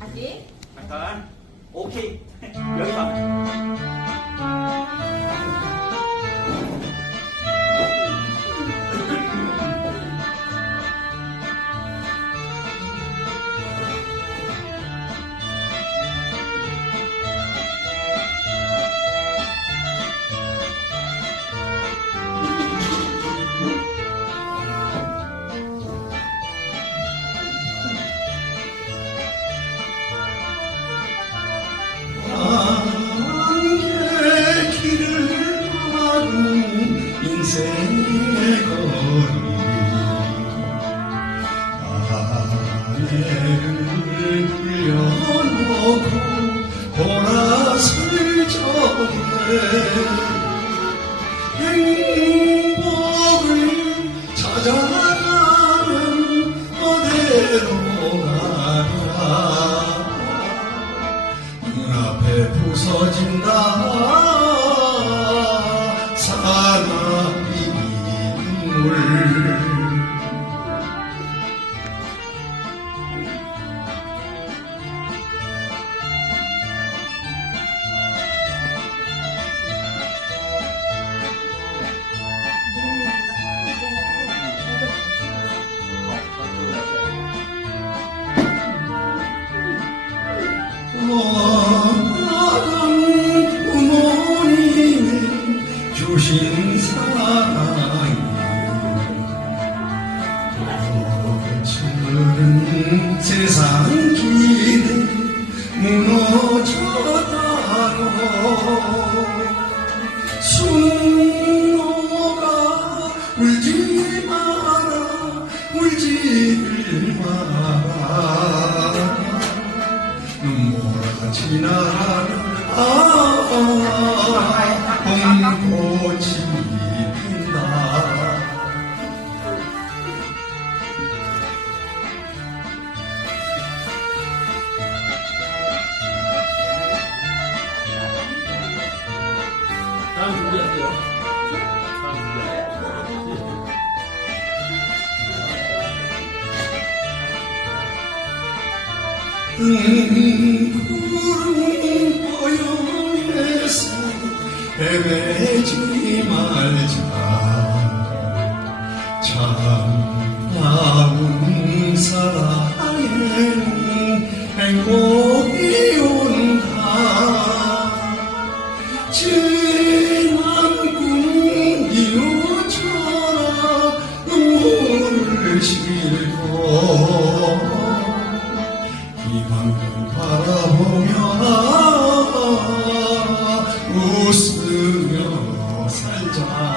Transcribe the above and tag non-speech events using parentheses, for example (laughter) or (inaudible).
아직? 잠깐. 오케이. (laughs) 여기서. 인생의 거리 아내를 불려놓고 돌아설 적에 행복을 찾아가면 어디로 가랴 눈앞에 부서진다 눈 세상 길에 무너졌다고 순호가 울지 마라 울지 마라. 눈물하지 나 준비할게요. 구름 모여에서 헤매지 말자 참 싣고 희망을 바라보며 웃으며 살자